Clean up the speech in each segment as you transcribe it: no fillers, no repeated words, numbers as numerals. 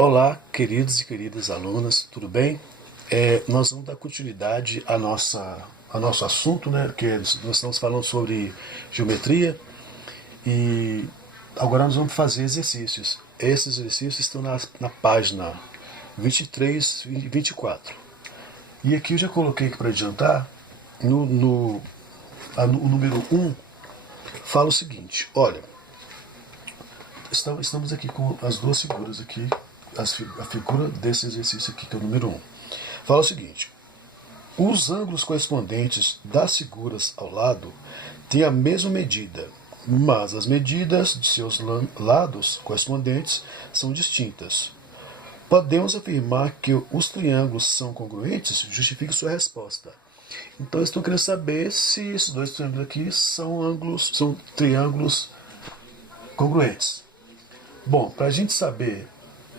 Olá, queridos e queridas alunas, tudo bem? Nós vamos dar continuidade a nosso assunto, né? Que nós estamos falando sobre geometria e agora nós vamos fazer exercícios. Esses exercícios estão na página 23 e 24. E aqui eu já coloquei aqui para adiantar, o número um fala o seguinte: olha, estamos aqui com as duas figuras aqui, a figura desse exercício aqui, que é o número um. Fala o seguinte: os ângulos correspondentes das figuras ao lado têm a mesma medida, mas as medidas de seus lados correspondentes são distintas. Podemos afirmar que os triângulos são congruentes? Justifique sua resposta. Então, eles estão querendo saber se esses dois triângulos aqui são triângulos congruentes. Bom, para a gente saber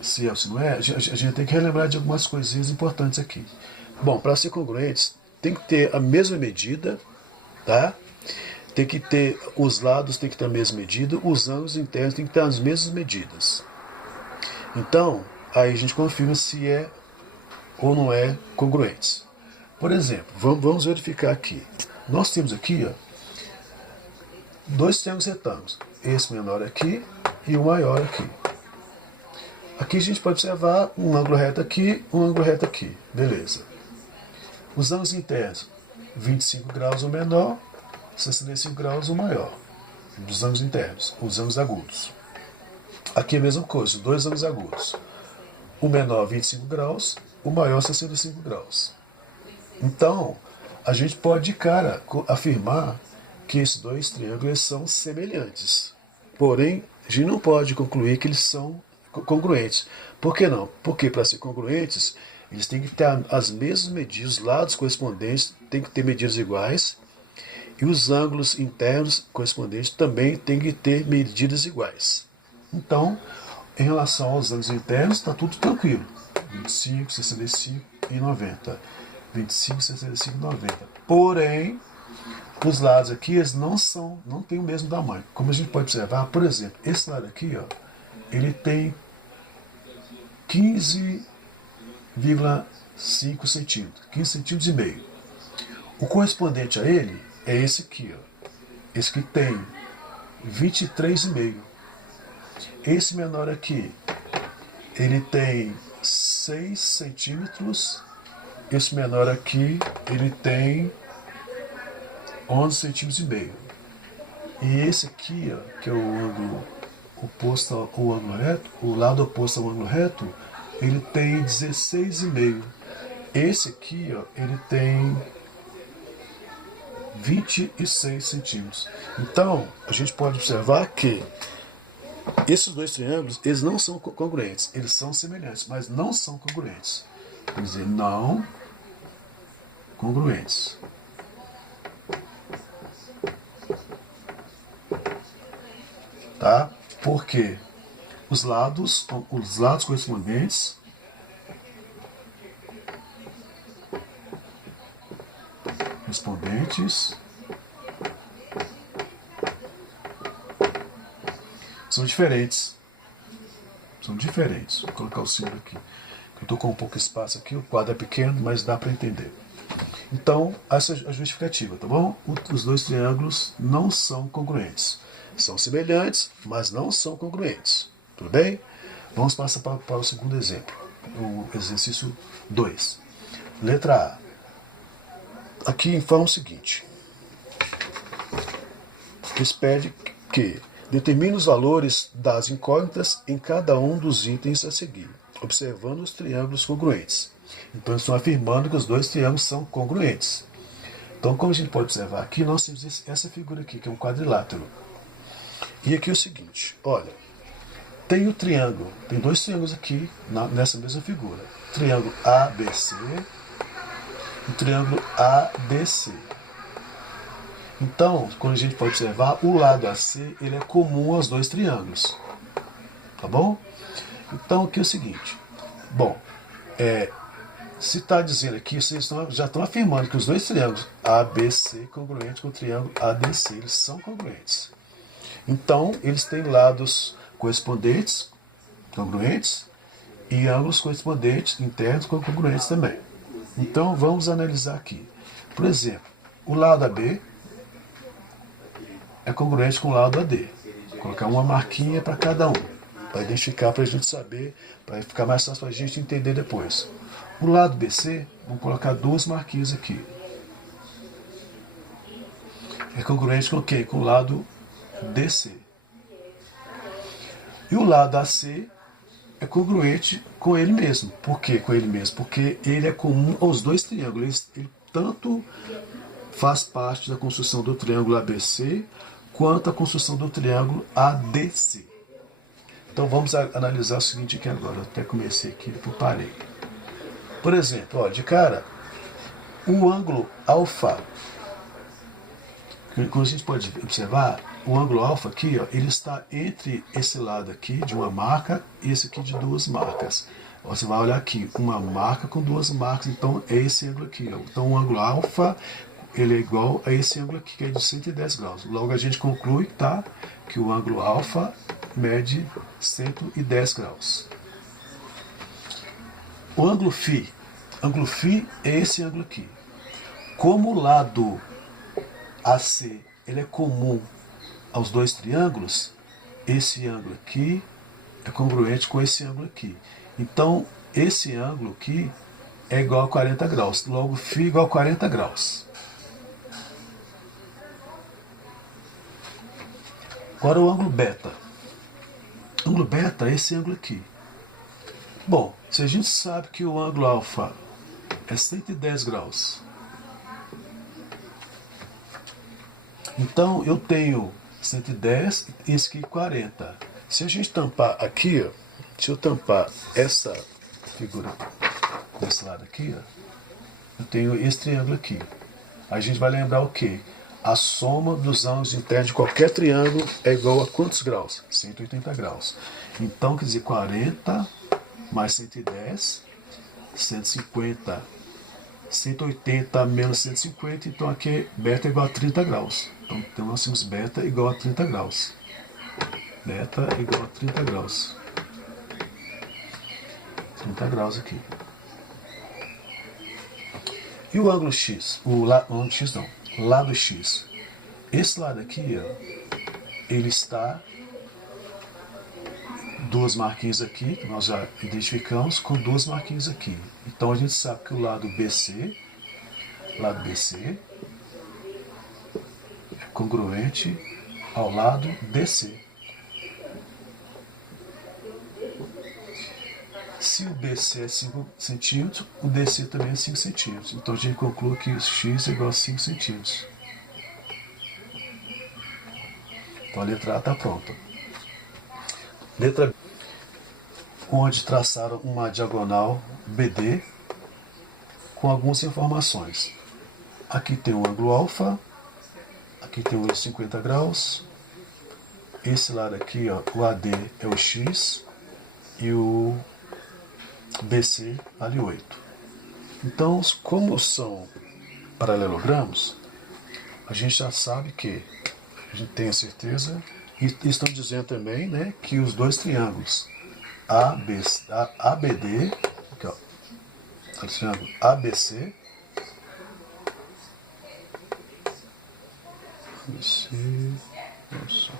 se é ou se não é, a gente tem que relembrar de algumas coisinhas importantes aqui. Bom, para ser congruentes, tem que ter a mesma medida, tá? Tem que ter, os lados tem que ter a mesma medida, os ângulos internos tem que ter as mesmas medidas. Então, aí a gente confirma se é ou não é congruentes. Por exemplo, vamos verificar aqui. Nós temos aqui, ó, dois triângulos retângulos. Esse menor aqui e o maior aqui. Aqui a gente pode observar um ângulo reto aqui, um ângulo reto aqui. Beleza. Os ângulos internos, 25 graus o menor, 65 graus o maior. Dos ângulos internos, os ângulos agudos. Aqui é a mesma coisa, dois ângulos agudos. O menor 25 graus, o maior 65 graus. Então, a gente pode de cara afirmar que esses dois triângulos são semelhantes. Porém, a gente não pode concluir que eles são congruentes. Por que não? Porque para ser congruentes, eles têm que ter as mesmas medidas, os lados correspondentes têm que ter medidas iguais, e os ângulos internos correspondentes também têm que ter medidas iguais. Então, em relação aos ângulos internos, está tudo tranquilo. 25, 65 e 90. 25, 65 e 90. Porém, os lados aqui eles não têm o mesmo tamanho. Como a gente pode observar, por exemplo, esse lado aqui, ó, ele tem 15,5 centímetros, 15 centímetros e meio. O correspondente a ele é esse aqui, ó. Esse que tem 23,5. Esse menor aqui, ele tem 6 centímetros. Esse menor aqui, ele tem 11 centímetros e meio. E esse aqui, ó, que é o ângulo oposto ao ângulo reto, o lado oposto ao ângulo reto, ele tem 16,5. Esse aqui, ó, ele tem 26 centímetros. Então, a gente pode observar que esses dois triângulos, eles não são congruentes. Eles são semelhantes, mas não são congruentes. Quer dizer, não congruentes. Tá? Porque os lados correspondentes são diferentes. São diferentes. Vou colocar o símbolo aqui. Eu estou com um pouco de espaço aqui, o quadro é pequeno, mas dá para entender. Então, essa é a justificativa, tá bom? Os dois triângulos não são congruentes. São semelhantes, mas não são congruentes. Tudo bem? Vamos passar para o segundo exemplo. O exercício 2. Letra A. Aqui fala o seguinte. Eles pedem que determine os valores das incógnitas em cada um dos itens a seguir, observando os triângulos congruentes. Então, eles estão afirmando que os dois triângulos são congruentes. Então, como a gente pode observar aqui, nós temos essa figura aqui, que é um quadrilátero. E aqui é o seguinte, olha, tem o triângulo, tem dois triângulos aqui nessa mesma figura. Triângulo ABC e triângulo ADC. Então, quando a gente pode observar, o lado AC ele é comum aos dois triângulos. Tá bom? Então, aqui é o seguinte. Bom, se está dizendo aqui, vocês já estão afirmando que os dois triângulos ABC congruentes com o triângulo ADC, eles são congruentes. Então, eles têm lados correspondentes, congruentes, e ângulos correspondentes internos congruentes também. Então vamos analisar aqui. Por exemplo, o lado AB é congruente com o lado AD. Vou colocar uma marquinha para cada um, para identificar, para a gente saber, para ficar mais fácil para a gente entender depois. O lado BC, vamos colocar duas marquinhas aqui. É congruente com o quê? Com o lado DC. E o lado AC é congruente com ele mesmo. Por que com ele mesmo? Porque ele é comum aos dois triângulos. Ele tanto faz parte da construção do triângulo ABC, quanto a construção do triângulo ADC. Então vamos analisar o seguinte aqui agora. Eu até comecei aqui, depois parei. Por exemplo, ó, de cara, o ângulo alfa, como a gente pode observar, o ângulo alfa aqui, ó, ele está entre esse lado aqui de uma marca e esse aqui de duas marcas. Você vai olhar aqui, uma marca com duas marcas, então é esse ângulo aqui. Ó. Então o ângulo alfa, ele é igual a esse ângulo aqui, que é de 110 graus. Logo a gente conclui, tá, que o ângulo alfa mede 110 graus. O ângulo φ é esse ângulo aqui. Como o lado AC ele é comum aos dois triângulos, esse ângulo aqui é congruente com esse ângulo aqui. Então, esse ângulo aqui é igual a 40 graus. Logo, φ igual a 40 graus. Agora o ângulo beta. O ângulo beta é esse ângulo aqui. Bom, se a gente sabe que o ângulo alfa é 110 graus, então eu tenho 110 e esse aqui 40. Se a gente tampar aqui, ó, se eu tampar essa figura desse lado aqui, ó, eu tenho esse triângulo aqui. A gente vai lembrar o quê? A soma dos ângulos internos de qualquer triângulo é igual a quantos graus? 180 graus. Então, quer dizer, 40 mais 110, 150, 180 menos 150, então aqui beta é igual a 30 graus. Então nós temos beta igual a 30 graus. Beta igual a 30 graus. 30 graus aqui. E o ângulo X? O ângulo X não. Lado X. Esse lado aqui, ó, ele está duas marquinhas aqui, que nós já identificamos, com duas marquinhas aqui. Então a gente sabe que o lado BC é congruente ao lado DC. Se o BC é 5 centímetros, o DC também é 5 centímetros. Então a gente conclui que o X é igual a 5 centímetros. Então a letra A está pronta. Letra B, onde traçaram uma diagonal BD com algumas informações. Aqui tem o ângulo alfa, aqui tem o ângulo 50 graus, esse lado aqui, ó, o AD é o X e o BC vale 8. Então, como são paralelogramos, a gente já sabe que, a gente tem a certeza, e estão dizendo também, né, que os dois triângulos ABD, aqui, ó, o triângulo ABC, nossa.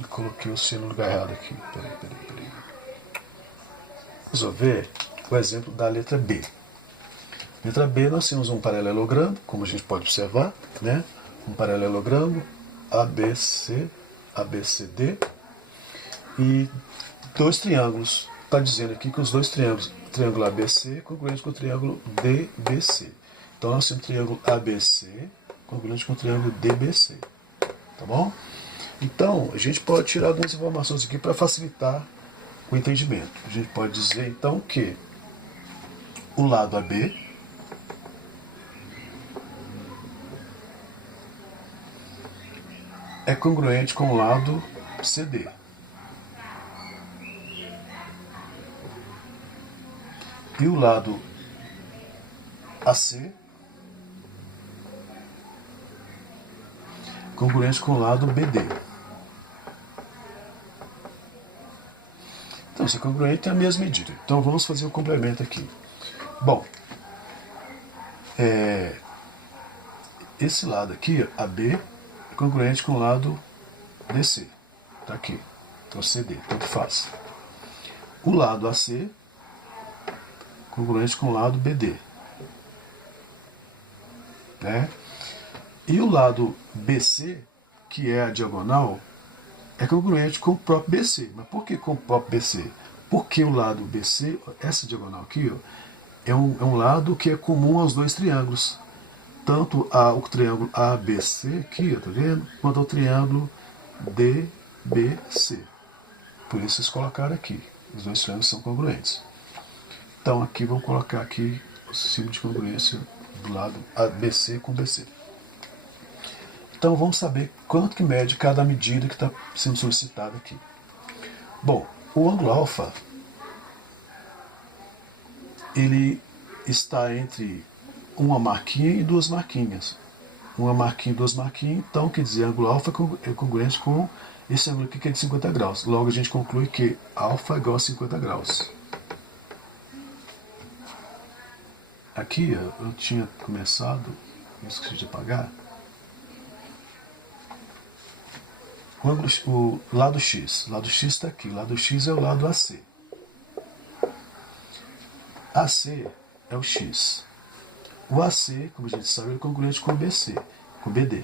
Eu coloquei o C no lugar errado aqui. Peraí. Vamos ver o exemplo da letra B. Letra B, nós temos um paralelogramo, como a gente pode observar, né? Um paralelogramo ABCD e dois triângulos. Está dizendo aqui que os dois triângulos, o triângulo ABC é congruente com o triângulo DBC. Então nós temos o triângulo ABC congruente com o triângulo DBC. Tá bom? Então, a gente pode tirar algumas informações aqui para facilitar o entendimento. A gente pode dizer, então, que o lado AB é congruente com o lado CD. E o lado AC congruente com o lado BD. Então, se é congruente, é a mesma medida. Então, vamos fazer o complemento aqui. Bom, esse lado aqui, AB, é congruente com o lado DC. Está aqui. Então, CD, tanto faz. O lado AC, congruente com o lado BD. Né? E o lado BC, que é a diagonal, é congruente com o próprio BC. Mas por que com o próprio BC? Porque o lado BC, essa diagonal aqui, ó, é um lado que é comum aos dois triângulos. Tanto o triângulo ABC aqui, tá vendo? Quanto ao triângulo DBC. Por isso eles colocaram aqui. Os dois triângulos são congruentes. Então aqui vamos colocar aqui o símbolo de congruência do lado ABC com BC. Então vamos saber quanto que mede cada medida que está sendo solicitada aqui. Bom, o ângulo alfa, ele está entre uma marquinha e duas marquinhas. Uma marquinha e duas marquinhas, então quer dizer, ângulo alfa é congruente com esse ângulo aqui que é de 50 graus. Logo a gente conclui que alfa é igual a 50 graus. Aqui eu tinha começado, eu esqueci de apagar, o lado X. O lado X está aqui. O lado X é o lado AC. AC é o X. O AC, como a gente sabe, é congruente com o BC, com o BD.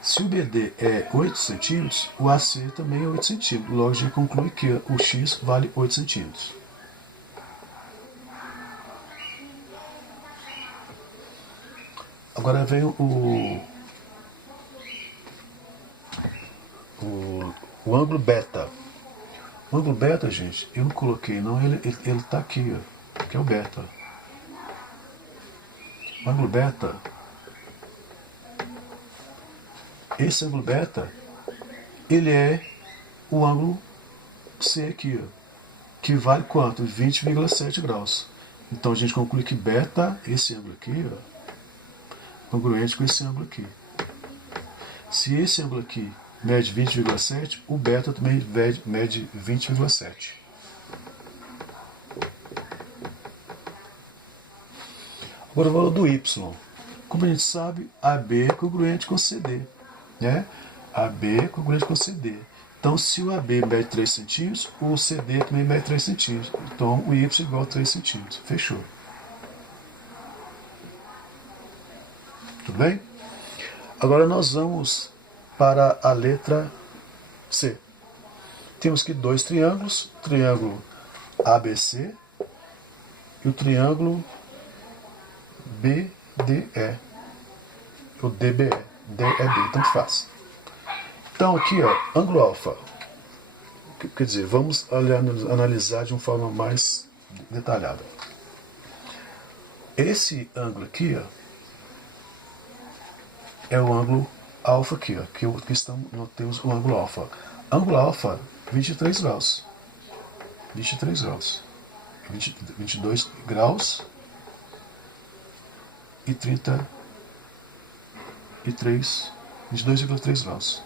Se o BD é 8 centímetros, o AC também é 8 centímetros. Logo a gente conclui que o X vale 8 centímetros. Agora vem o ângulo beta. O ângulo beta, gente, eu não coloquei, não, ele está aqui, ó, que é o beta. O ângulo beta, esse ângulo beta, ele é o ângulo C aqui, ó, que vale quanto? 20,7 graus. Então a gente conclui que beta, esse ângulo aqui, ó, é congruente com esse ângulo aqui. Se esse ângulo aqui mede 20,7, o beta também mede 20,7. Agora o valor do Y. Como a gente sabe, AB é congruente com CD. Né? AB é congruente com CD. Então, se o AB mede 3 centímetros, o CD também mede 3 centímetros. Então, o Y é igual a 3 centímetros. Fechou. Tudo bem? Agora nós vamos para a letra C. Temos aqui dois triângulos, o triângulo ABC e o triângulo BDE, o DBE, DEB, tanto faz. Então aqui, ó, ângulo alfa, quer dizer, vamos analisar de uma forma mais detalhada. Esse ângulo aqui, ó, é o ângulo alfa aqui, ó, que nós temos o ângulo alfa. Ângulo alfa, 23 graus. 23 graus. 22 graus e 33, 22,3 graus.